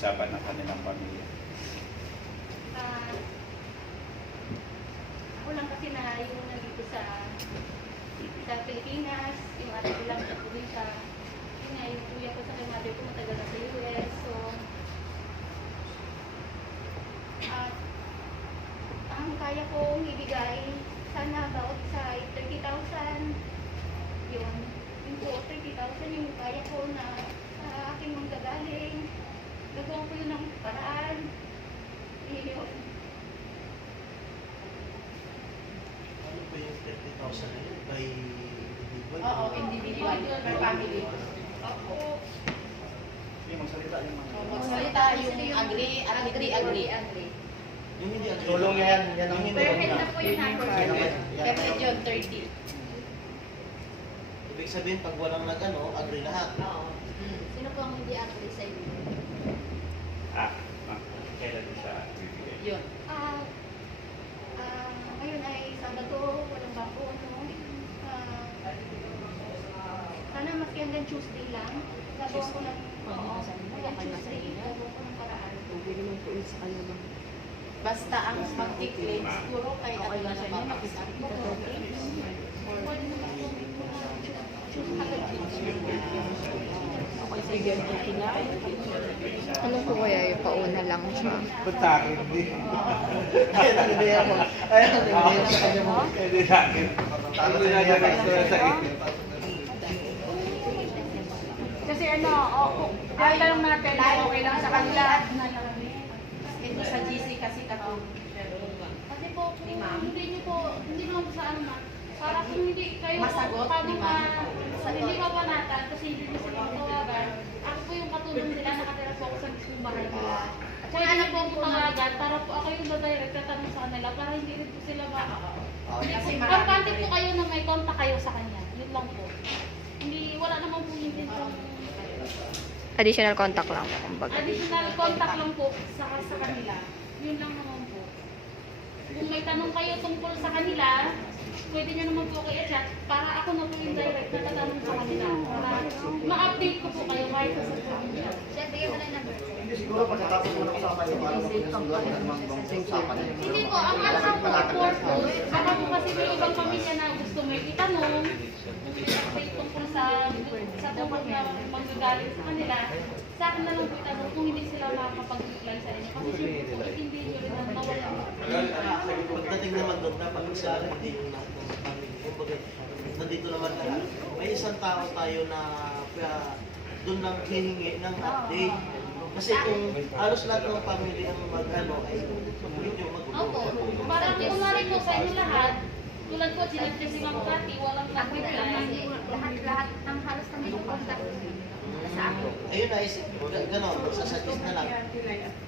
pinag-usapan ng kanilang pamilya? Ako lang kasi na yung nandito sa Pilipinas, yung ate ko lang sa probinsya. Yun nga, yung kuya ko sa kay mother ko matagal na sa US. So, ang kaya kong ibigay, sana about sa 30,000. Yun. Yung po, 30,000 yung kaya ko na sa aking manggagaling. Nagawa ko yun ng paraan. Yun. Ano ba yung 30,000 na yun? By individual? Oo, individual per family. Ako, Yung magsalita yung mga... Magsalita yung agree. Yung hindi ano? Tulong yan ang Yung per hindi head na po yung number. Per head yun, 30. Ibig sabihin, pag walang nag-ano, agree lahat. Oo. Sino po ang hindi agree sa inyo? Kailan siya bibigay? Yun. Ngayon ay Sabado, walang bako, no? Sana maski hanggang Tuesday lang. Gagawa ko ng, hanggang Tuesday, gagawa ko ng paraan. Basta ang mag-claim siguro kay ano na mapapakita. Pwede naman po hanggang Ano po kaya yung pauna lang siya? Ba't sa akin hindi? Kaya nagbibiyak mo. Ay, nagbibiyak sa kanya mo. Hindi sa akin. Hindi na nag-extra sa akin. Kasi ano, kaya tanong natin, okay lang sa kanila. Ito sa GC kasi katulong. Kasi po, Ni ma'am. hindi naman po sa ano ma'am. Para kung hindi kayo, Masagot paano ni ma'am. hindi mapanatan kasi hindi nyo sila matawagan. Ako po yung katulong nila, nakatira po ako sa mismong bahay nila. At saka ano po ang tawagan, para po ako yung direct tatanong sa kanila, para hindi rin po sila Kasi importante po kayo na may contact kayo sa kanya. Yun lang po. Hindi, wala naman po yung intensyon. Additional contact lang. Kumbaga. Additional contact lang po sa kanila. Yun lang naman po. Kung may tanong kayo tungkol sa kanila, pwede nyo naman po kayo i-chat para ako na po yung direct na tatanong sa kanila. Para ma-update ko po kayo kahit sa social media. Chat, bigyan mo na yung number. Hindi siguro pagkatapos mo ng usapan yung paano mo pinasulat ng mga ibang usapan. Hindi po, ang alam po, purpose, baka po kasi may ibang pamilya na gusto may itanong, kung may update tungkol sa tungkol na manggagaling sa kanila, sa akin na lang po itanong kung hindi sila makakapag-reply sa inyo. Kasi siyempre po, hindi nyo rin ang mawalan. Pagdating naman doon, dapat sila hindi yung lahat ng family. Kumbaga, nandito naman lahat. May isang tao tayo na doon lang hihingi ng update. Kasi kung halos lahat ng family ang mag-ano, ay medyo Opo, parang kunwari po sa inyo lahat, tulad po, sinat kasi mga kati, walang nag-reply. Lahat ng halos kami yung contact sa ako. Ayun na, gano'n, sasuggest na lang.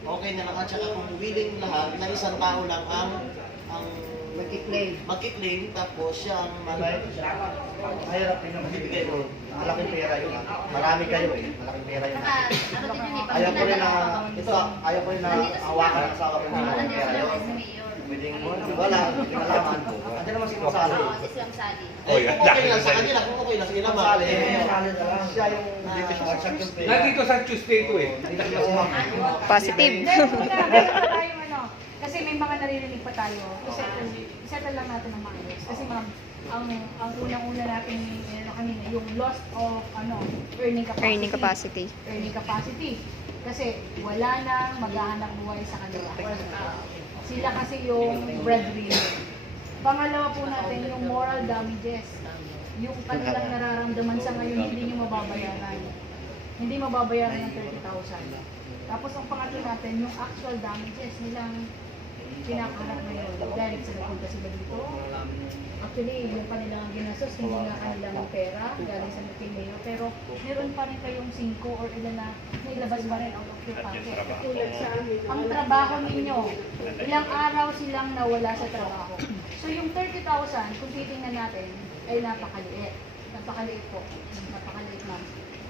Okay na lang. At saka kung willing lahat, na isang tao lang ang mag-claim, tapos siya ang Mahirap din yung magbibigay mo. Malaking pera yun. Marami kayo eh. Malaking pera yun. Ano din yun eh, Ayaw ko rin na, ito, ayaw ko rin na hawakan ng asawa ko yung malaking pera yun. Pwedeng wala, kinalaman. Andiyan naman si Masali. Si Siyang Sali. kung okay lang sa kanila, kung okay lang sa kanila, Masali, siya yung Nandito sa Tuesday ito eh. Positive. Kasi may mga naririnig pa tayo. Isettle lang natin ng maayos. Kasi ma'am, ang unang-una natin kanina, yung loss of earning capacity. Earning capacity. Kasi wala nang maghahanap buhay sa kanila. Sila kasi yung breadwinner. Pangalawa po natin yung moral damages. Yung kanilang nararamdaman sa ngayon, hindi nyo mababayaran. Hindi mababayaran ng 30,000. Tapos ang pangatlo natin, yung actual damages nilang pinakaharap ngayon. Dahil sa napunta sila dito. Actually, yung kanilang ginastos, hindi nga kanilang pera, galing sa kay Mayo. Pero meron pa rin kayong 5 or ilan na nailabas pa rin out of your pocket. Ang trabaho ninyo, ilang araw silang nawala sa trabaho. So yung 30,000, kung titingnan natin, ay napakaliit. Napakaliit po. Napakaliit ma'am.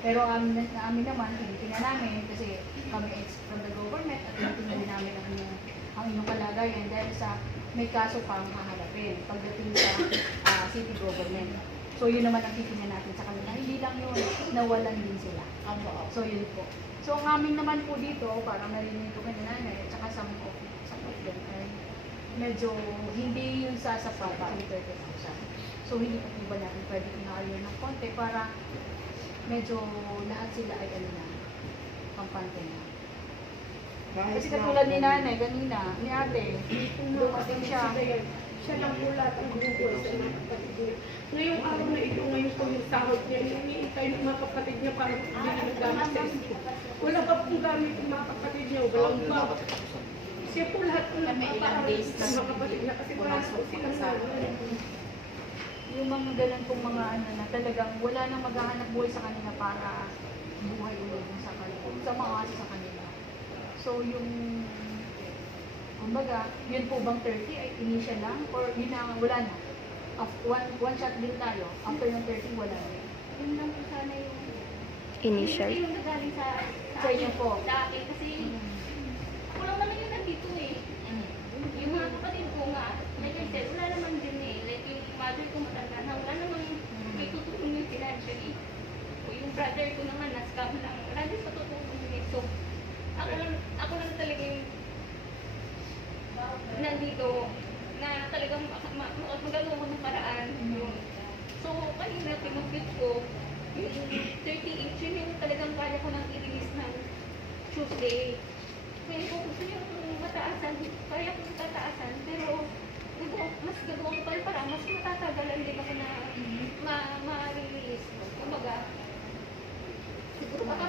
Pero amin naman, tinitingnan namin kasi kami is from the government at tinitingnan din namin ang inyong kalagayan dahil sa may kaso pang haharapin pagdating sa city government. So yun naman ang titingnan natin sa kanila. Hindi lang yun, nawalan din sila. So yun po. So ang amin naman po dito, para marinig ko kay nanay at saka some of them ay medyo hindi yun sasapat yung 30,000. So hindi po ba natin pwede inaalyo ng konti para medyo lahat sila ay ano na, kampante na. Kasi katulad ni nanay, kanina, ni ate, dumating siya. Siya lang po lahat ang gumugulo sa mga kapatid niya. Ngayong araw na ito, ngayon po yung sahod niya, iniintay ng mga kapatid niya para bili ng gamit sa school. Wala pa pong gamit ng mga kapatid niya, walang bag. Siya po lahat po nagpapaaral sa mga kapatid niya kasi wala po silang naman. Yung mga ganun pong mga ano na talagang wala nang maghahanap buhay sa kanila para buhay ulit sa kanila, sa mga aso sa kanila. So yung kumbaga, yun po bang 30 ay initial lang? Or yun na, wala na? One shot din tayo, after ng 30 wala na. Yun lang po sana yung Initial. yung nagaling Sa inyo po. sa akin kasi ako lang naman yung nandito eh. Yung mga kapatid ko nga, like I said, wala naman din eh. Like yung mother ko matanda na, wala naman may tutulong yung financially. O yung brother ko naman, na-scam lang, wala din sa tutulong eh. So, ako lang talaga yung nandito na talagang magano ko ng paraan. So, kanina pinupit ko, yung 38, yun yung talagang kaya ko nang i-release ng Tuesday. Kaya ko gusto yung mataasan, kaya ko tataasan, pero mas gagawa ko pa yung parang, mas matatagalan din ako na ma-release ko. Kumbaga, siguro baka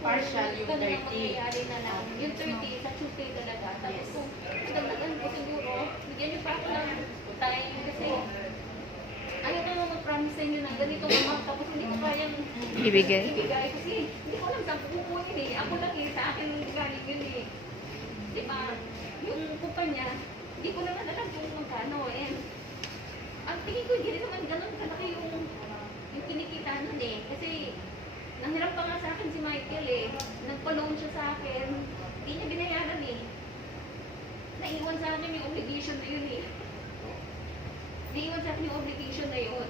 partial yung ganun ang 30. mangyayari na lang. Yung 30 sa Tuesday talaga. Tapos kung dagdagan ko siguro, bigyan niyo pa ako ng time kasi ayaw ko naman mag-promise sa inyo na ganito amount tapos hindi ko kayang Ibigay. kasi hindi ko alam saan kukunin eh. Ako lang eh, sa akin galing yun eh. Di ba? Yung kumpanya, hindi ko naman alam kung magkano eh. Ang tingin ko, hindi rin naman ganun kalaki yung kinikita nun eh. Kasi nanghiram pa nga sa akin si Michael eh. Nagpa-loan siya sa akin. Hindi niya binayaran eh. Naiwan sa akin yung obligation na yun eh. Naiwan sa akin yung obligation na yun.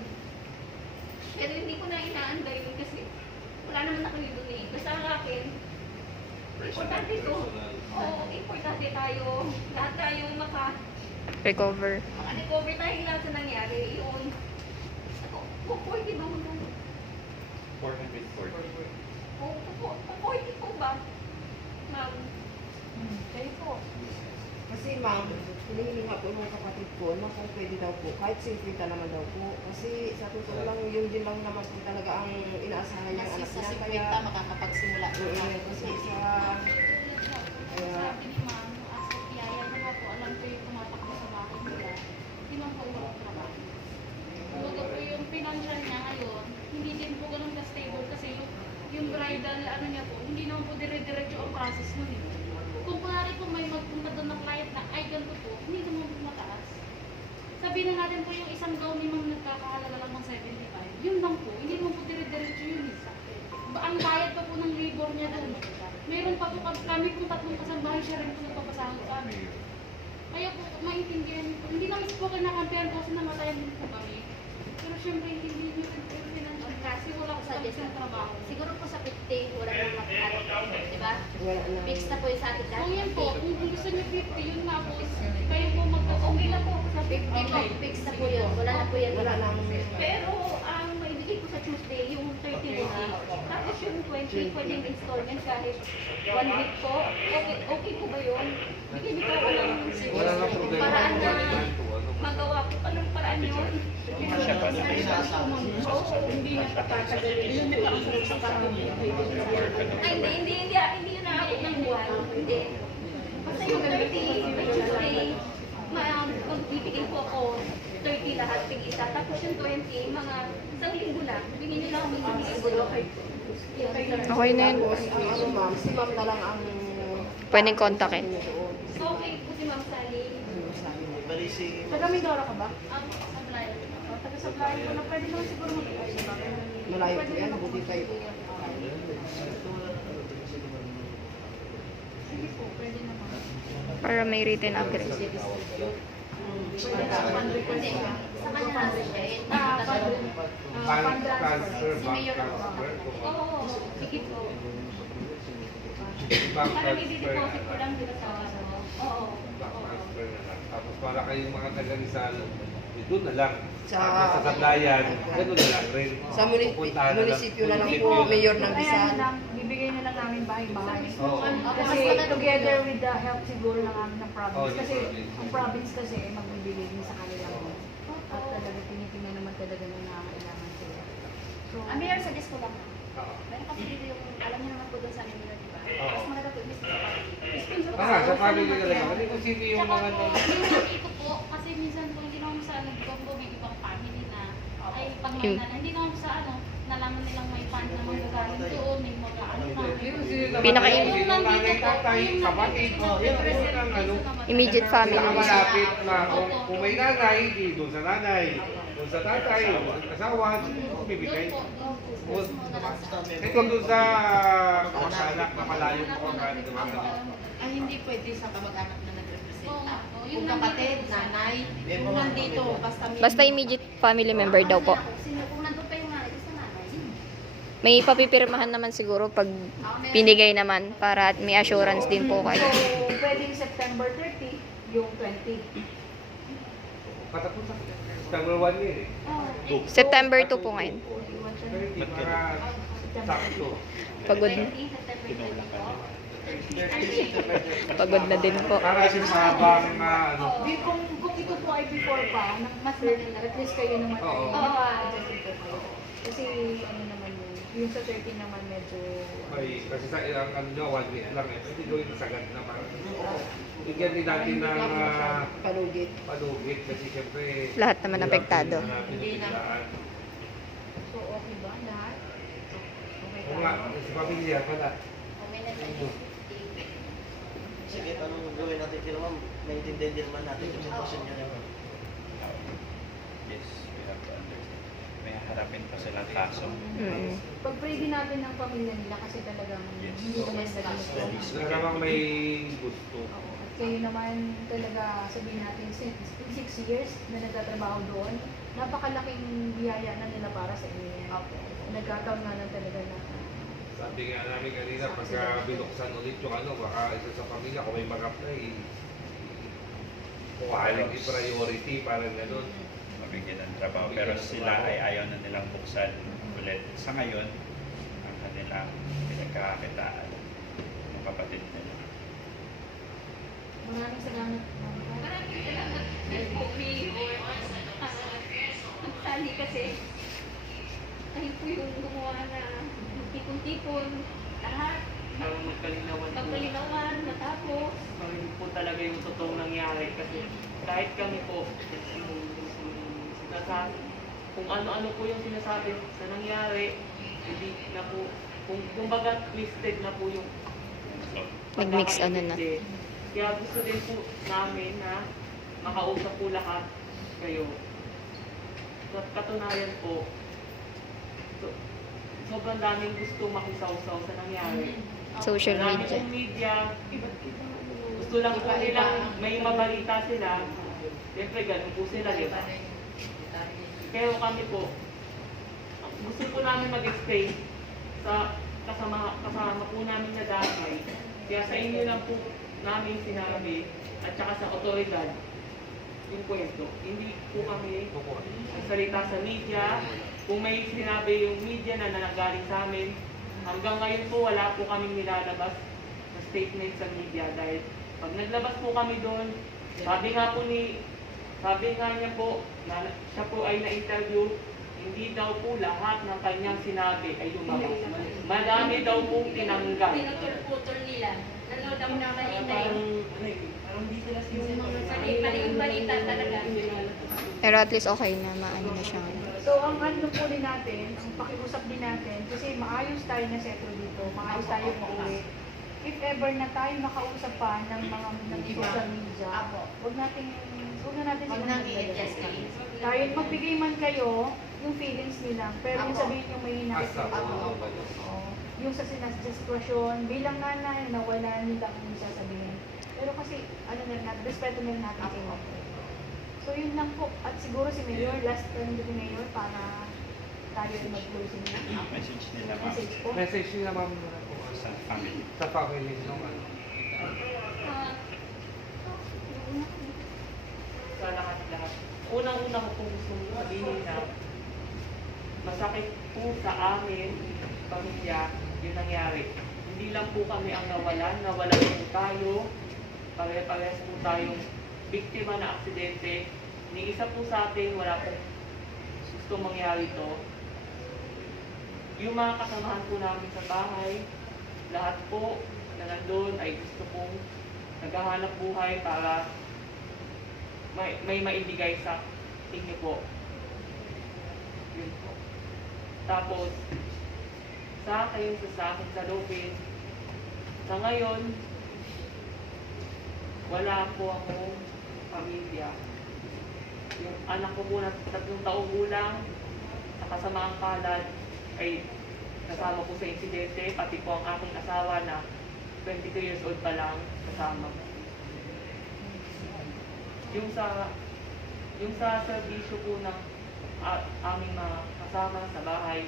Pero hindi ko na inaanda yun kasi wala naman na kami dun eh. Basta sa akin, importante to. Oo, importante tayo. Lahat tayo Recover. maka-recover tayo lahat sa nangyari. Yun. Ako, 40 ba mo nung? 440. Oo, 40 po ba? Ma'am. Kayo po. Kasi ma'am, hinihiling nga po ng kapatid ko na kung pwede daw po, kahit simple ka naman daw po. Kasi sa totoo lang, yun din lang naman po talaga ang inaasahan niyang Kasi anak sa niya. 50 makakapagsimula. Kasi sa... Sabi ni ma'am, as a piyaya naman po, alam ko yung tumatakbo sa bahay nila. Hindi man po walang trabaho. Kumbaga po yung financial niya ngayon, hindi din po ganun ka-stable kasi yung bridal, ano niya po, hindi naman po dire-diretso ang process nun eh. Kung kunwari po may magpunta doon ng client na, ay ganito po, hindi naman po mataas. Sabihin na natin po yung isang gown ni ma'am nagkakahalaga lang ng 75. Yun lang po, hindi naman po dire-diretso yun eh. Ang bayad pa po ng labor niya doon. Meron pa po kami kung tatlong kasambahay siya rin po nagpapasahod sa amin. Kaya po, maintindihan niyo po. Hindi namin po kinakampihan kasi namatayan din po kami. Pero syempre, hindi niyo rin po pinanong kasi wala ko sa isang trabaho. Siguro po sa 50, wala nang makakalo. Diba? Wala na. Fix na po yung sa akin So dati. yan po, kung gusto niyo 50, yun nga po. Kayo po okay lang po ako sa 50 po. Fix na po yun. Wala na po yan. Wala na. Pero ang maibigay ko sa Tuesday, yung 30 tapos yung 20, pwedeng installment kahit 1 week po. Okay po ba yun? Bigyan ko lang Wala na problema. paraan na magawa ko. Anong paraan yun? Hindi na patatagalin. Yun din lang sa isang kapatid. Ay, hindi yun naabot ng buwan. Hindi. Basta yung 30, by Tuesday, magbibigay po ako 30 lahat, pig isa. Tapos yung 20, mga isang linggo lang. Bigyan nyo lang ang isang linggo. Okay na yun. Tapos, ang ano ma'am, si ma'am na lang ang... Pwedeng kontakin. niyo doon. So, okay po si Ma'am Sally. Bali si... Taga Mindoro ka ba? Supply. O, taga Supply ko na pwede naman siguro mag-ayos ba? Malayo po yan, buti tayo. Sige po, pwede naman. Para may written agreement. Hindi. Sa kanya na siya. Transfer, Si bank Mayor transfer. Oo, sige po. Bank Parang transfer i-deposit ko na lang dito sa ano. Oo. Bank transfer na lang. Tapos para kayong mga taga Rizal, doon na lang. Sa- Tapos sa Sablayan, gano'n na lang rin. Sa Pupuntahan na munisipyo na lang munisipyo po, na. mayor ng Kaya Rizal. na lang, bibigay na lang namin bahay-bahay. Oo. Kasi together with the help siguro ng amin ng Oh, province. the Kasi province. ang province kasi magbibigay din sa kanila. At talaga tinitingnan naman talaga na nangangailangan sila. So, Mayor, suggest ko lang. Oo. Meron kasi dito yung, alam niyo naman po doon sa amin nila, di ba? Oo. Mas maganda po, miss sa family. Sa family na lang. Kasi kung sino yung Tsaka mga po, minsan ito po, kasi minsan po, hindi naman sa nagkombo, may ibang family na, ay pag may na, hindi naman sa ano, nalaman nilang may fan na magagaling doon, may mga ano na. Pinaka- Sino nanay, tatay, kapatid. Yun ang ano. Immediate family. Malapit na kung may nanay, di doon sa nanay. Doon sa tatay, asawa, bibigay. Ito doon sa kamag-anak na malayo po ang Ay, hindi pwede sa kamag-anak na nag-representa. Oo. Yung kapatid, nanay, kung nandito, Basta immediate family member daw po. Kung nandun pa yung nanay, sa nanay. May papipirmahan naman siguro pag pinigay naman para at may assurance din po kayo. so pwedeng September 30, yung 20. Patapos sa September 1 year eh. September 2 po ngayon. Para sakto. Pagod, pagod na din po. Para kasi mahabang ano. Kung ito po ay before pa, mas maganda, at least kayo naman ay Oo. naka-adjust ito kayo. Kasi ano naman yun, yung sa 30 naman medyo... May, kasi sa ilang ano nyo, 1 week lang eh. Pwede gawin sagad naman. Bigyan din natin ng Palugit. palugit kasi siyempre Lahat naman apektado. Hindi na. So okay ba lahat? Okay Oo nga, sa pamilya pala. Sige, anong gawin natin kila ma'am? Maintindihan din naman natin yung sitwasyon niya. Yes, we have to understand. May harapin pa silang kaso. Mm. Pag-pray din natin ng pamilya nila kasi talagang Yes. hindi naman naging gusto. Wala namang may gusto. Oo. At kayo naman talaga sabihin natin in 6 years na nagtatrabaho doon, napakalaking biyaya na nila para sa inyo yan. Nagkataon nga lang talaga na Sabi nga namin kanina, pagka binuksan ulit yung ano, baka isa sa pamilya, kung may mag-apply, kuhaling i-priority, parang gano'n. Mabigyan ng trabaho. Pero sila ay ayaw na nilang buksan ulit. Sa ngayon, ang kanilang pinagkakakitaan ng kapatid nila. maraming salamat. Maraming salamat. Ang sali kasi, tayo po yung gumawa na tipon-tipon, lahat. Pagkalinawan, natapos. Yun po talaga yung totoong nangyari kasi kahit kami po sinasabi, kung ano-ano po yung sinasabi sa nangyari, hindi na po, kumbaga twisted na po yung Nag-mix ano na. Kaya gusto din po namin na makausap po lahat kayo. Sa katunayan po, sobrang daming gusto makisaw-saw sa nangyari. Social Marami media. pong media, gusto lang po nilang may mabalita sila. Siyempre, ganun po sila, di ba? Pero kami po, gusto po namin mag-explain sa kasama po namin na dahil. Kaya sa inyo lang po namin sinabi at saka sa otoridad yung kwento. Hindi po kami salita sa media. Kung may sinabi yung media na nanagaling sa amin, hanggang ngayon po wala po kaming nilalabas na statement sa media dahil pag naglabas po kami doon, sabi nga niya po na siya po ay na-interview, hindi daw po lahat ng kanyang sinabi ay lumabas. Madami daw po tinanggal. Pinutol-putol nila. Nanood ako ng balita Parang yung hindi sila yung balita talaga. Pero at least okay na, maano na siya. So, ang ano po din natin, ang pakiusap din natin, kasi maayos tayo na settle dito, maayos tayo pauwi. If ever na tayo makausap pa ng mga ng social media, huwag na natin i-escalate. tayo magbigay man kayo yung feelings nila, pero yung sabihin yung may hinahit Asa po. yung sa sitwasyon, bilang nanay, nawala nila kung sasabihin. Pero kasi, ano na natin, respeto na natin kayo. So yun lang po. At siguro si Mayor, last term ni Mayor para tayo ay mag-closing na. Message nila, ma'am. Message po. Message nila ma'am na po. sa family. Sa family nung ano. Ah, Sa lahat-lahat. Unang-una ko pong gusto sabihin na masakit po sa amin, pamilya, yung nangyari. Hindi lang po kami ang nawalan po tayo. Pare-parehas po tayong biktima na aksidente. Ni isa po sa atin, wala pong gusto mangyari to. Yung mga kasamahan po namin sa bahay, lahat po na nandun ay gusto pong naghahanap buhay para may maibigay sa inyo po. Yun po. Tapos, sa akin, sa akin sa lupin, sa ngayon, wala po akong pamilya. Yung anak ko po na 3 taong gulang, sa kasamaang palad, ay kasama po sa insidente, pati po ang aking asawa na 22 years old pa lang kasama. Yung sa serbisyo po ng aming mga kasama sa bahay,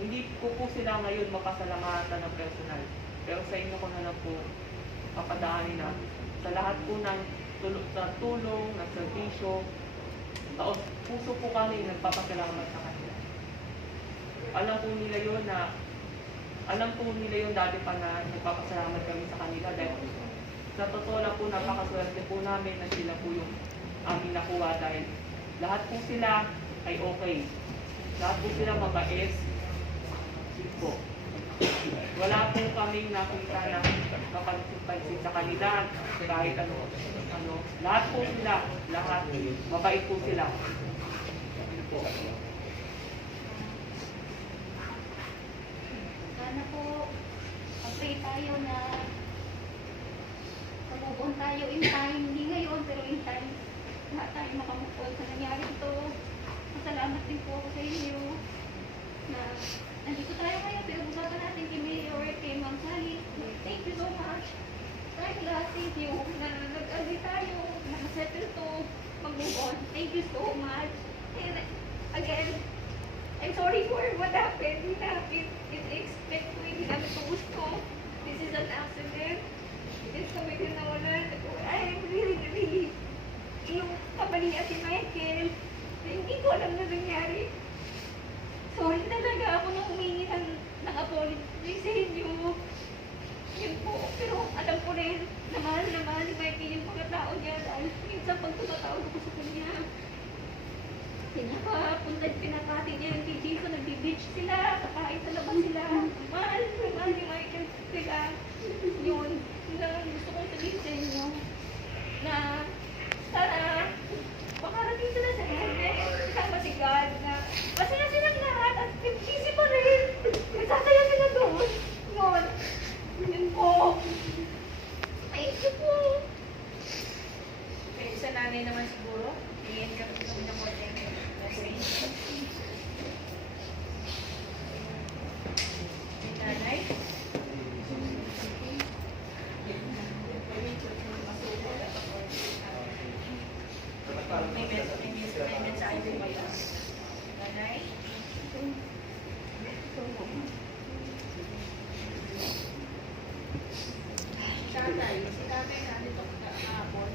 hindi ko po sila ngayon mapasalamatan ng personal. Pero sa inyo ko na lang po papadaanin na sa lahat po ng tulong, ng serbisyo, taos puso po kami nagpapasalamat sa kanila. Alam po nila yun dati pa na nagpapasalamat kami sa kanila dahil sa totoo lang po napakaswerte po namin na sila po yung aming nakuha dahil lahat po sila ay okay. Lahat po sila mabait. Po. Wala po kaming nakita na kapansin sa kanila kahit ano. Lahat po sila, lahat. Mabait po sila. Po. sana po, pag-pray tayo na pag-ubon tayo in time, hindi ngayon, pero in time, lahat tayo makamukol sa nangyari ito. Masalamat din po ako sa inyo na nandito tayo ngayon, pero usapan natin kay Mayor, kay Ma'am Sally. Thank you so much. Dahil lahat sa inyo na nag-agree tayo, nakasettle to, mag-move on. Thank you so much. And again, I'm sorry for what happened. Hindi namin expect ko, hindi namin ito gusto. This is an accident. This kami din nawalan. I am really, yung kabalian si Michael, hindi ko alam na nangyari. Sorry talaga ako na humingi ng apology sa inyo. Yun po. Pero alam ko rin na mahal ni Michael yung mga tao niya dahil minsan pag tumatawag ako sa kanya, pinapati niya yung DJ ko, nag-beach sila, kakain sa labas sila. Mahal ni Michael sila. Yun. Gusto kong sabihin sa inyo na sana makarating sila sa helmet. Kasama si God na masaya silang lahat at busy pa rin. Nagsasaya sila doon. Yun. Yun po. Thank you po. Okay, sa nanay naman siguro, hingin kami ng konting message. Nanay? May mensahe po ba yun? Nanay? Tatay, si tatay na dito kahapon.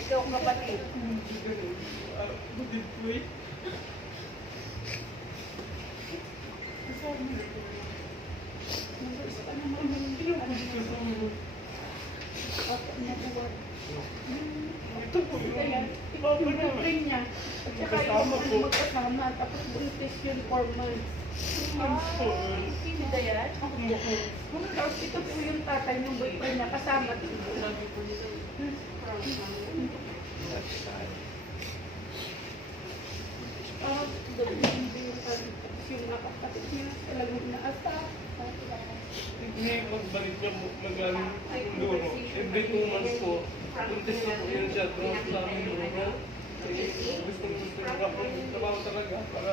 Ikaw ang kapatid. Ipaparin niya. At saka yung magkasama. Tapos buntis yun 4 months. 2 months po. Si Dayan? Tapos ito po yung tatay ng boyfriend niya. Kasama dito. Yung nakapatid niya. Talagang naasap. Hindi magbalik niya po magaling siguro. Every 2 months po, puntis na po yun siya. Doon sa amin mo. Gusto nga po trabaho talaga para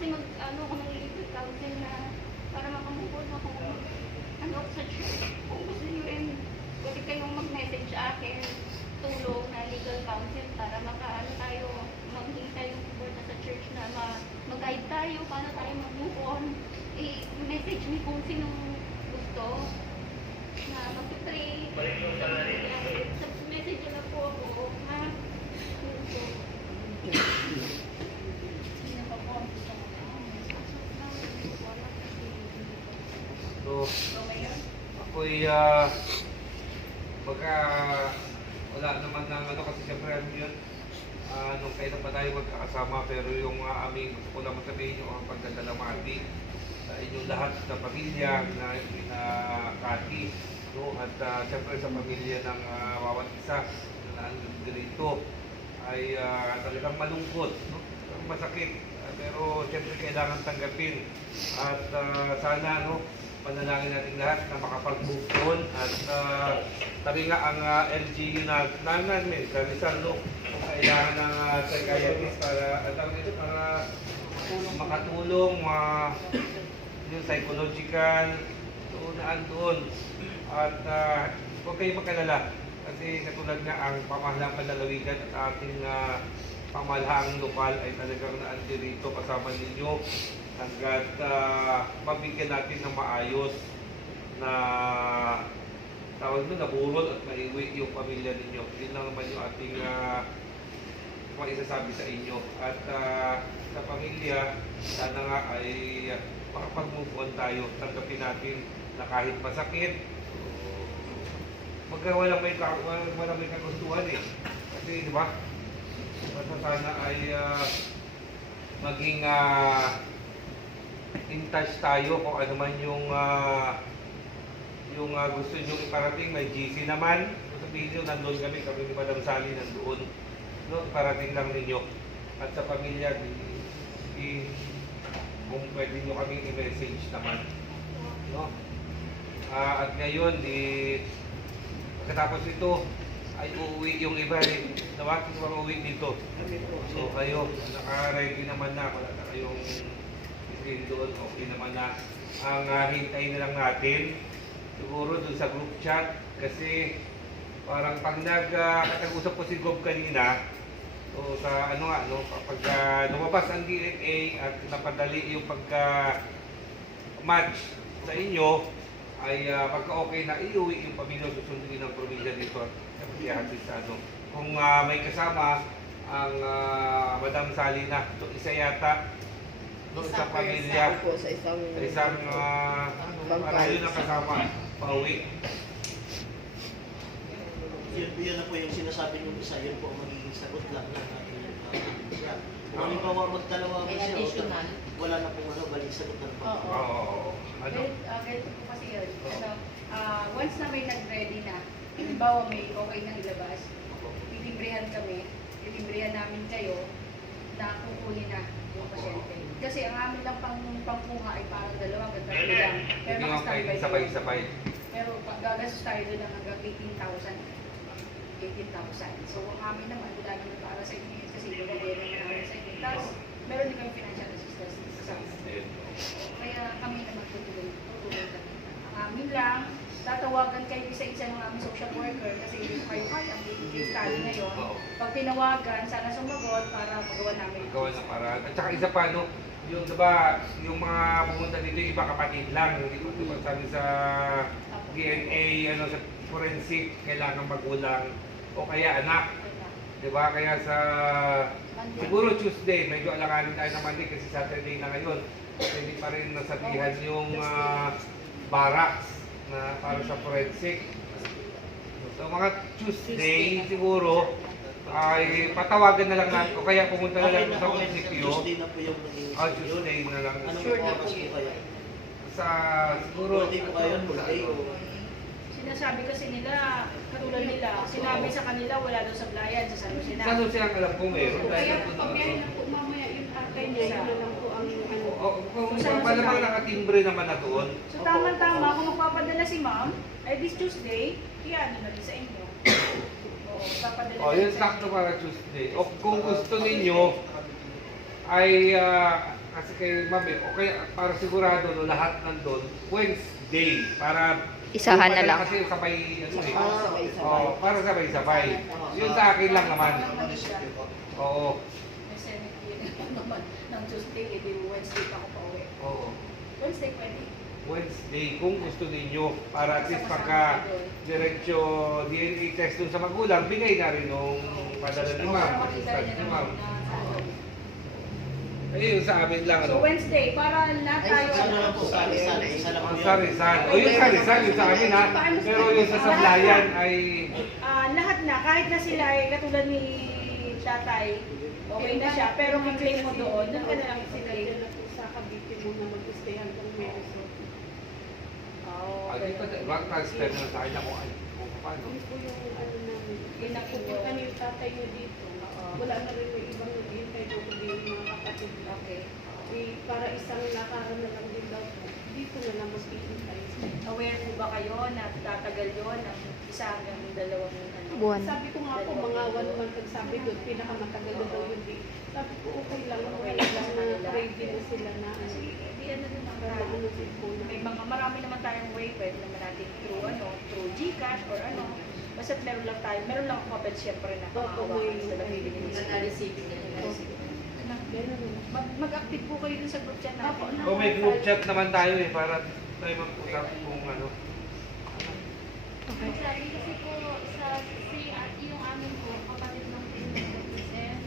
kasi ano ako ng legal counsel na para makamukul ako ano sa church. Kung gusto nyo pwede kayong mag-message sa akin, tulong na legal counsel para makaano tayo, maghingi tayong support sa church na mag-guide tayo, paano tayo mag-move on. I-message me kung sinong gusto na mag-pray. Sa message na po ako, ha? Sino pa po ang gusto mo? So, ako'y wala naman ng ano kasi siyempre ano yun, nung kailan pa tayo magkakasama, pero yung aming gusto ko lang sabihin yung pagdadalamati sa inyong lahat sa pamilya na Kati, no? At siyempre sa pamilya ng bawat isa na nandito dito ay talagang malungkot, no? Masakit, pero siyempre kailangan tanggapin at sana no, panalangin natin lahat na makapag-move on at tabi nga ang LGU na namin sa Rizal, no? Kung kailangan ng psychiatrist para makatulong yung psychological doon at huwag kayong magkalala kasi katulad nga ang pamahalaang panlalawigan at ating pamahalaang lokal ay talagang naandi rito kasama ninyo hanggat mabigyan natin ng maayos na tawag na naburol at maiwi yung pamilya ninyo. Yun lang naman yung ating maisasabi sa inyo. At sa pamilya, sana nga ay makapag-move on tayo. Tanggapin natin na kahit masakit, walang may kagustuhan eh. Kasi di ba? Sana ay maging in touch tayo kung ano man yung gusto nyo iparating. May GC naman. Sabihin nyo, nandun kami ni Madam Sally nandoon. No, iparating lang ninyo. At sa pamilya, kung pwede nyo kaming i-message naman. No? At ngayon, pagkatapos ito, ay uuwi yung iba eh. Nawakin ko ang uuwi dito. So kayo, naka-ready naman na. Wala na kayong doon, okay naman na. Ang hintayin na lang natin siguro doon sa group chat kasi parang pag nagkatag-usap ko si Gob kanina so sa ano nga no, kapag lumabas ang DNA at napadali yung pagka-match sa inyo ay pagka okay na iuwi yung pamilya susundin ng probinsya dito at ihatid sa ano. Kung may kasama ang Madam Sally na so isa yata doon sa pamilya, po, sa isang para yun ang kasama, pauwi. Yun na po yung sinasabi nung isa, yun po ang magiging sagot lang ng ating pamilya. Kung halimbawa magdalawa mo siya, wala na pong balik sagot ng pamilya. Oo. Ano? Ganito po kasi yun. Once na may nag-ready na, halimbawa may okay na ilabas, titibrehan kami, titibrehan namin kayo na kukunin na yung pasyente. Kasi ang amin lang pangkuha ay parang dalawa, ganda lang. Pero Hindi nga kayo sabay-sabay. Pero gagastos tayo doon ng hanggang 18,000. So ang amin naman, wala naman para sa inyo kasi nilagay naman namin sa inyo. Tapos meron din kami financial assistance sa amin. Kaya kami naman tutulong kami. Ang amin lang, tatawagan kayo isa-isa ng aming social worker kasi hindi kayo kaya ang study ngayon. Pag tinawagan, sana sumagot para magawa namin. Magawa ng paraan. At saka isa pa, no, yung diba, yung mga pumunta dito, iba kapatid lang. Hindi ko diba, sabi sa DNA, ano, sa forensic, kailangan magulang o kaya anak. Diba? Kaya sa siguro Tuesday, medyo alanganin tayo ng Monday kasi Saturday na ngayon. Hindi pa rin nasabihan yung barracks na para sa forensic. So mga Tuesday siguro ay patawagan na lang natin o kaya pumunta na lang sa munisipyo. Tuesday na po yung naging Tuesday na lang. Anong oras po kaya? Sa siguro Hindi po kayo, Monday o... Sinasabi kasi nila, katulad nila, sinabi sa kanila wala daw sa Blayan, sa San Jose na. Sa Jose ang alam ko meron. Kaya pag yan na po mamaya yung arkay niya, yun na lang po ang ano. Kung malamang nakatimbre naman na doon. So tama-tama, kung magpapadala si ma'am, ay this Tuesday, iyan na din sa inyo. Oo, papadala Yun sakto para Tuesday. O kung gusto ninyo, ay kasi kay Ma'am, okay, para sigurado no, lahat nandun, Wednesday, para Isahan na lang. Kasi sabay, ano eh. Sabay-sabay. Oo, para sabay-sabay. Yun sa akin lang naman. Oo. Kasi naman ng Tuesday, edi Wednesday pa ako pa uwi. Oo. Wednesday pwede. Wednesday, kung gusto ninyo, para at least pagka diretsyo DNA test dun sa magulang, bigay na rin nung padala ni Ma'am, assistant ni Ma'am. Ayun sa amin lang, So ano. Wednesday, para lahat tayo. Isa na lang po, isa lang po Ang yun. Sarisan. O yung Sarisan, yung sa amin ha. Pero yung sa Sablayan ay... Lahat na, kahit na sila ay katulad ni tatay, okay na siya, pero kiklaim mo doon ka na lang Sila i-claim. na po sa Cavite muna mag-stay hanggang Merisot. Ay, dito, wag transfer na sa akin ako. Ay, kung paano. Yun po yung ano namin. Napupunta niyo yung tatay niyo dito. Wala na rin yung ibang naghihintay ko kundi yung mga kapatid. Okay. Para isang lakaran na lang din daw po. Dito na lang maghihintay. Aware po ba kayo na tatagal yun ng isa hanggang dalawang Buwan. Sabi ko nga po, mga 1 month ang sabi doon, pinakamatagal na daw yun din. Sabi ko, okay lang na ready na sila na Di ano din ang para ano din po na. may mga marami naman tayong way, pwede naman natin through GCash or ano. Basta meron lang kapatid syempre na kakawakan sa nabibili nila. Mag-active po kayo dun sa group chat natin. O may group chat naman tayo eh, para tayo mag-usap kung ano. Sabi kasi po sa yung amin po, kapatid ng PNWSM,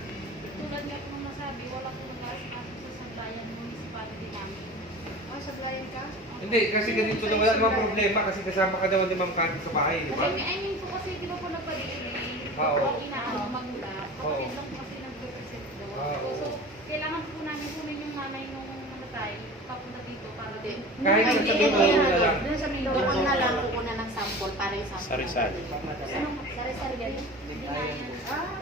tulad nga po nung nasabi, wala po nag-aasikaso sa Sablayan Municipality namin. Sablayan ka? Hindi, kasi ganito na wala namang problema kasi kasama ka naman ni Ma'am Candy sa bahay, di ba? I mean po kasi di ba po nagpag-i-email, Oo. ang inaano magmula, kapatid lang po kasi nag-represent doon. Oo. So, kailangan po namin kunin yung nanay nung namatay, papunta dito para din. Kahit sa doon na lang. Doon sa Mindoro. Doon na lang po muna ng sample para yung sample. Sari-sari. Sari-sari ganyan.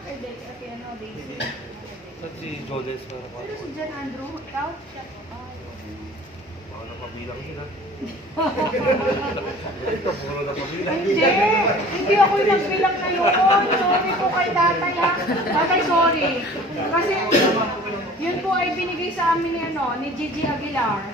Pwede. Okay, ano, Daisy. Sa si Jodes meron ko. Si John Andrew, ikaw? Baka napabilang sila. Ito, puro napabilang. Hindi! Hindi ako yung nagbilang na yun. Sorry po kay tatay ha. Tatay, sorry. Kasi yun po ay binigay sa amin ni Gigi Aguilar.